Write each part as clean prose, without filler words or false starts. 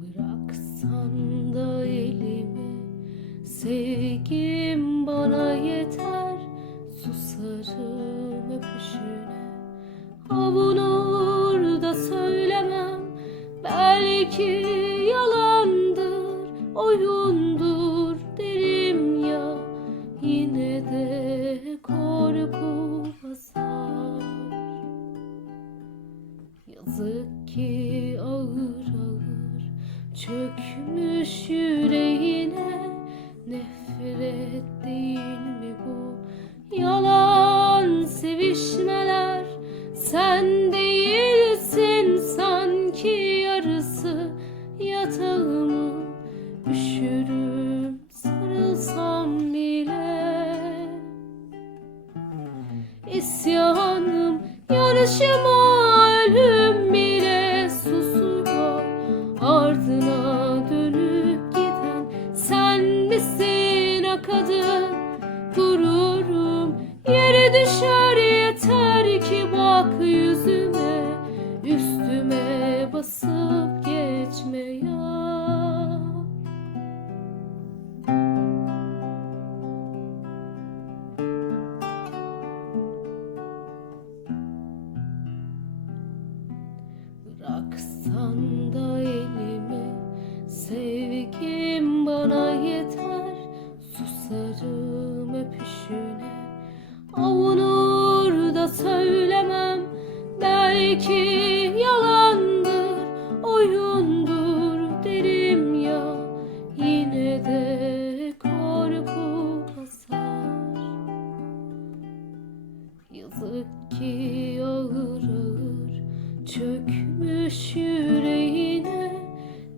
Bıraksan da elimi, sevgim bana yeter. Susarım öpüşüne, avunur da söylemem. Belki yalandır, oyundur derim ya. Yine de korku basar. Yazık ki ağır ağır çökmüş yüreğine. Nefret değil mi bu yalan sevişmeler? Sen değilsin sanki yarısı yatağımın, üşürüm sarılsam bile. İsyanım, yanışıma ölüm bile susuyor. Ardına dönüp giden sen misin o kadın? Gururum yere düşer, yeter ki bak yüzüme. Üstüme basıp geçme ya. Bıraksan da elimi, sevgim bana yeter. Susarım öpüşüne, avunur da söylemem. Belki yalandır, oyundur derim ya. Yine de korku basar. Yazık ki ağır ağır çökmüş yüreğine.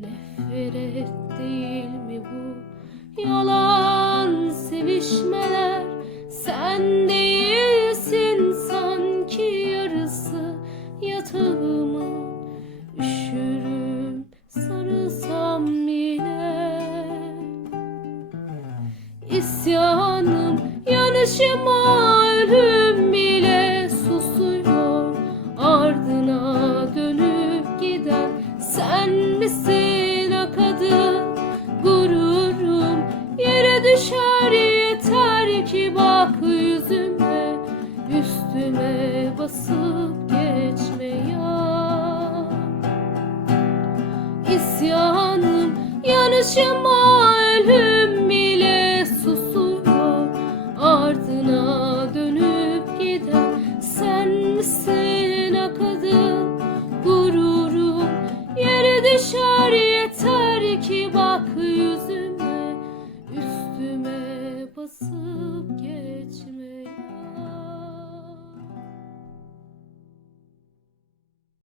Nefret değil mi bu yalan sevişmeler? Sen değilsin sanki yarısı yatağımın, üşürüm sarılsam bile. İsyanım, yanışıma ölüm bile susuyor. Ardına dönüp giden sen misin o kadın? Gururum yere düşer, yeter ki bak yüzüme. Üstüme basıp geçme ya. İsyanım, yanışıma ölüm